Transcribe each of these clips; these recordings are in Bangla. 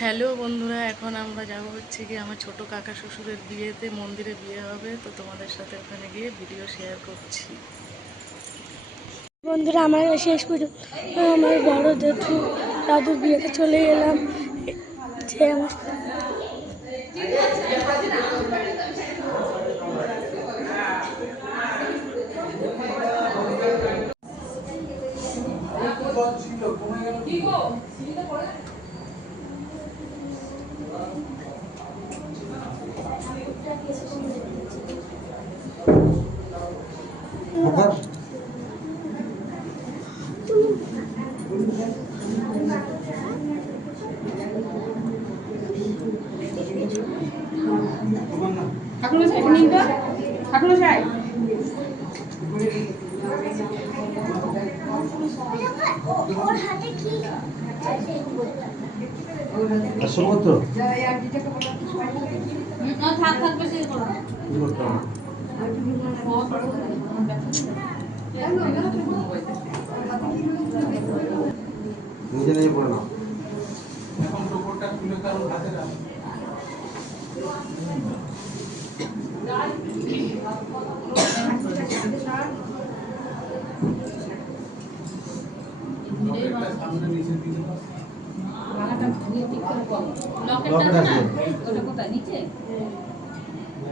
হ্যালো বন্ধুরা, এখন আমরা যাব হচ্ছে কি আমার ছোট কাকা শ্বশুরের বিয়েতে, মন্দিরে বিয়ে হবে। তো তোমাদের সাথে ওখানে গিয়ে ভিডিও শেয়ার করছি। বন্ধুরা, আমরা শেষ পর্যন্ত আমার বড় দাদুর বিয়েতে চলে এলাম। যে আমার নিজে নিজে পড়ে নাও। এখন টোপরটা খুলে কারণ হাতে রাখ। সামনে নিচে দিকে মালাটা ভুলিয়ে ঠিক করে বল। লকেটটা না ওটা কোথায় নিচে?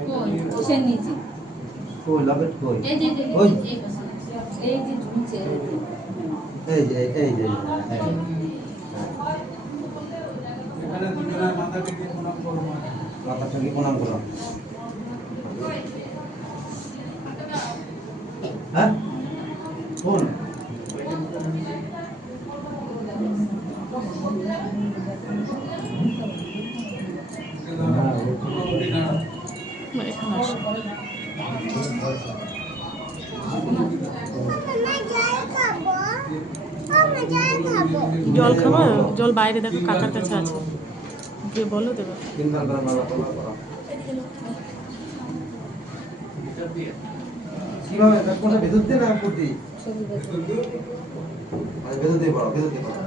কই কিসের নিচে? কই লকেট কই? এই যে ওই এই যে ঝুলছে এই যে এখানে দুজনের মাথাকে দিয়ে প্রণাম করো। মাথাটাকে প্রণাম করো। হ্যাঁ কোন এখানে আসো। জল খাবো? জল বাইরে দেখো, কাকার কাছে আছে, গিয়ে বলো দেবো। কিভাবে কোনটা ভেতর দিয়ে না উপর দিয়ে? ভেতর দিয়ে পড়ো, ভেতর দিয়ে পড়ো।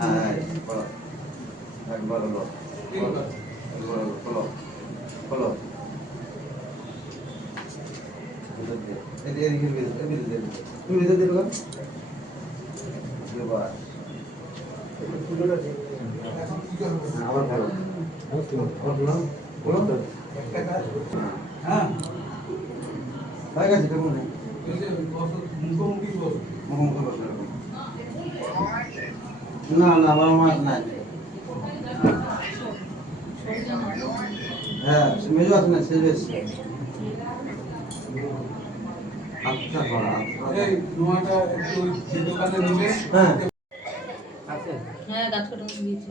হ্যাঁ পড়ো, একবার হলো খোলো ভেতর দিয়ে এদিকে ভেতর দিয়ে তুমি ভেতর দিয়ে ঢোকা এবার আবার খোলো খোলো হ্যাঁ হয়ে গেছে কেমন নেই মুখোমুখি বসো মুখোমুখি বসো না না আমার মাছ নাই হ্যাঁ মেজো আছে না সে বেশ আচ্ছা বড় এই নোয়াটা একটু যে দোকানে নিলে হ্যাঁ আছে হ্যাঁ গাছ কাটা দিয়েছি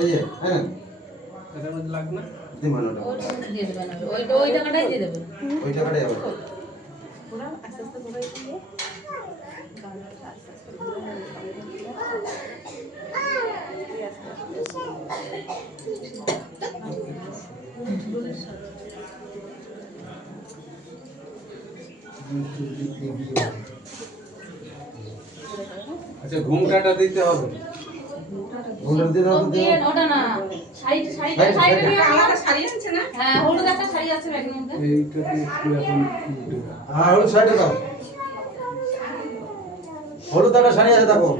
এই যে হ্যাঁ এটার মধ্যে লাগবে না দিবেন ওটা দিয়ে দেবেন ওই টাকাটাই দিয়ে দেবেন ওই টাকাটাই হবে পুরো আস্তে আস্তে করে দিয়ে গানটা আস্তে আস্তে আচ্ছা ঘুমটাটা দিতে হবে ঘুমটা দিতে হবে ওটা না সাইডে আলাদা শাড়ি আছে না হ্যাঁ হলুদ একটা শাড়ি আছে ব্যাগের মধ্যে এইটা একটু এখন হ্যাঁ হলুদ শাড়িটা দাও হলুদ একটা শাড়ি আছে দেখো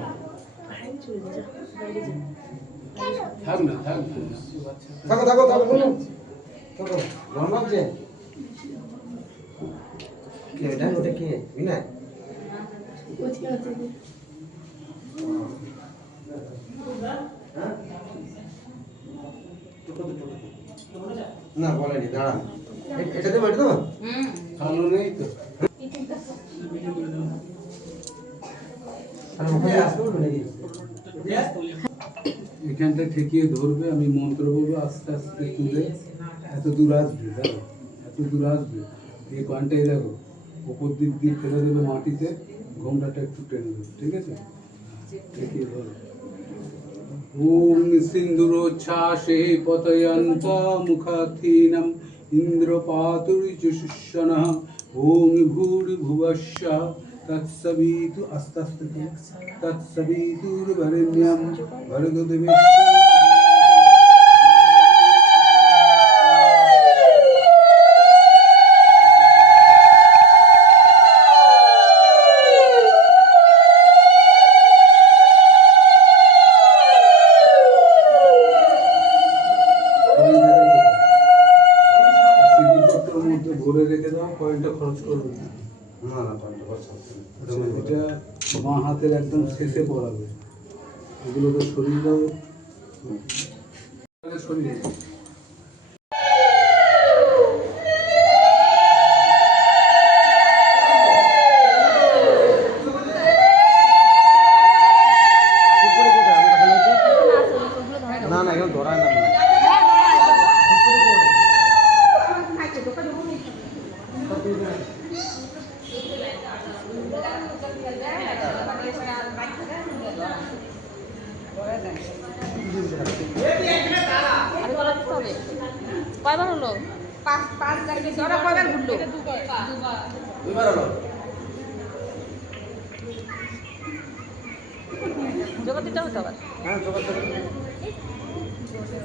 থাক না থাকো থাকো থাকো বলো থাকো গরম লাগছে কে এটা কে বিনা না বলেনি দাঁড়া এটাতে বেটে দেবো ভালো নেই তো এখানটা ঠেকিয়ে ধরবে আমি মন্ত্র বলবো আস্তে আস্তে তুলে এত দূর আসবে দেখো এত দূর আসবে এই কয়েনটাই দেখো ওপর দিক দিয়ে ফেলে দেবে মাটিতে ঘোমটাটা একটু টেনে দেবে ঠিক আছে ঠেকিয়ে ধরো ওম সিন্দুরোচ্ছ্বাসে পতয়ন্ত মুখাথীনম ইন্দ্রপাতুরিচুষণঃ ওম ভূর্ভুবস্য তৎসবিতু আস্তে আস্তে তৎসবিতুর বরেণ্যম ভর্গো দেবে সিডিপত্রের মধ্যে ভরে রেখে দাও, কয়েনটা খরচ করবে না। না না পারলে বসা এটা বাঁ হাতের একদম শেষে পড়াবে। এগুলো তো সরিয়ে দাও, সরিয়ে দাও। না না এখন ধরায় না মনে হয়। কয়বার হলো? ওরা কয়বার ঘুরলো? দুইবার হলো। জগৎ দিতে হতো আবার। হ্যাঁ জোগাড় করে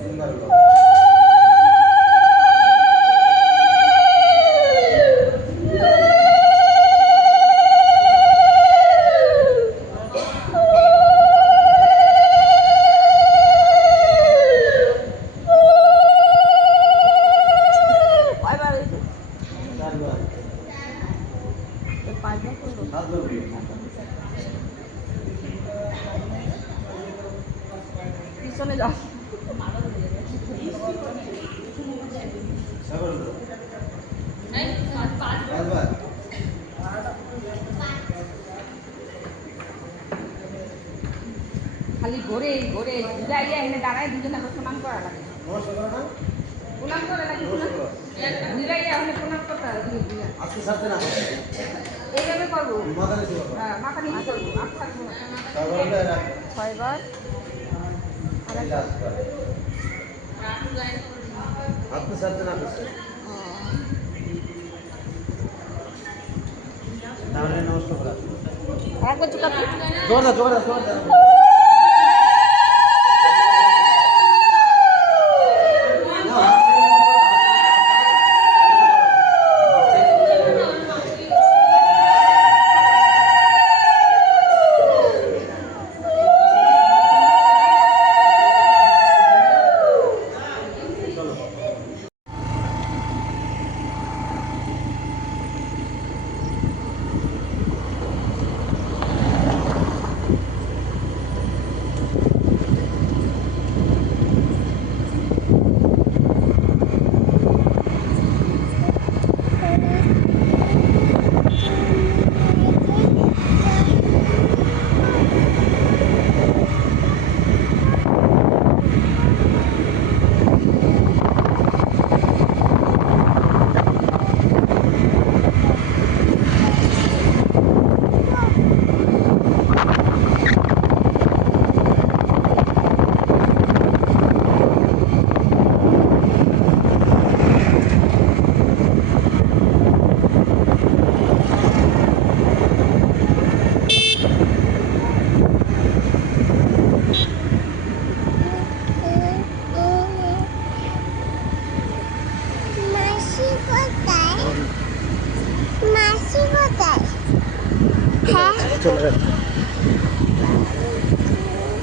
তিনবার হলো। কয়বার হয়েছে? চারবার। পাঁচবার করলো। সাতবার হলো। পিছনে যাও। ছয়বার হলো। পাঁচবার। খালি ঘোরে ঘোরে যাইয়া এনে দাঁড়ায় দুজনে প্রণাম করা লাগে। নমস্কার করো না? প্রণাম করে লাগে নমস্কার করো। ঘুরাইয়া এনে প্রণাম করতে হবে ঘুরে। আজকে ছাড়তে না করো। এইভাবে করবো। মাথা নিচে করো। হ্যাঁ মাথা নিচে করবো। আচ্ছা ছয়বার হলো এরা। ছয়বার। এই last বার। আজকে ছাড়তে না করছে। তাহলে নমস্কার করো। একবার চুকাতে জোর দাও জোর দাও জোর দাও।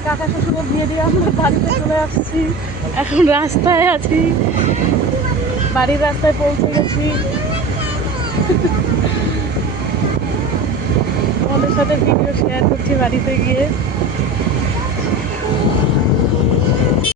কাকা শ্বশুরের বিয়ে দিয়ে আমরা বাড়িতে চলে আসছি। এখন রাস্তায় আছি, বাড়ির রাস্তায় পৌঁছে গেছি। তোমাদের সাথে ভিডিও শেয়ার করছি বাড়িতে গিয়ে।